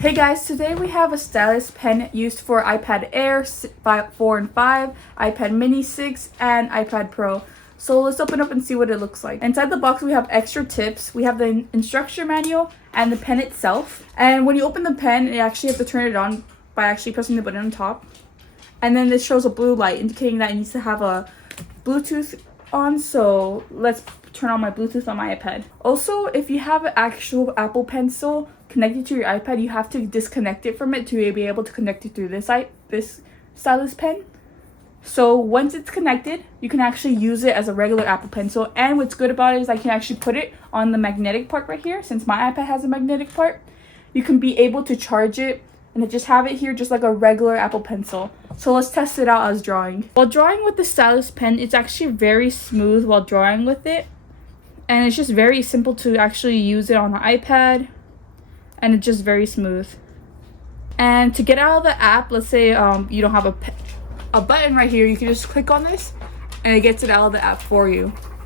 Hey guys, today we have a stylus pen used for iPad Air 4 and 5, iPad Mini 6, and iPad Pro. So let's open up and see what it looks like. Inside the box we have extra tips. We have the instruction manual and the pen itself. And when you open the pen, you actually have to turn it on by actually pressing the button on top. And then this shows a blue light indicating that it needs to have a Bluetooth on. So let's turn on my Bluetooth on my iPad. Also, if you have an actual Apple Pencil connected to your iPad, you have to disconnect it from it to be able to connect it through this stylus pen. So once it's connected, you can actually use it as a regular Apple Pencil. And what's good about it is I can actually put it on the magnetic part right here. Since my iPad has a magnetic part, you can be able to charge it and just have it here just like a regular Apple Pencil. So let's test it out as drawing. While drawing with the stylus pen, it's actually very smooth while drawing with it. And it's just very simple to actually use it on the iPad. And it's just very smooth. And to get out of the app, let's say you don't have a button right here, you can just click on this and it gets it out of the app for you.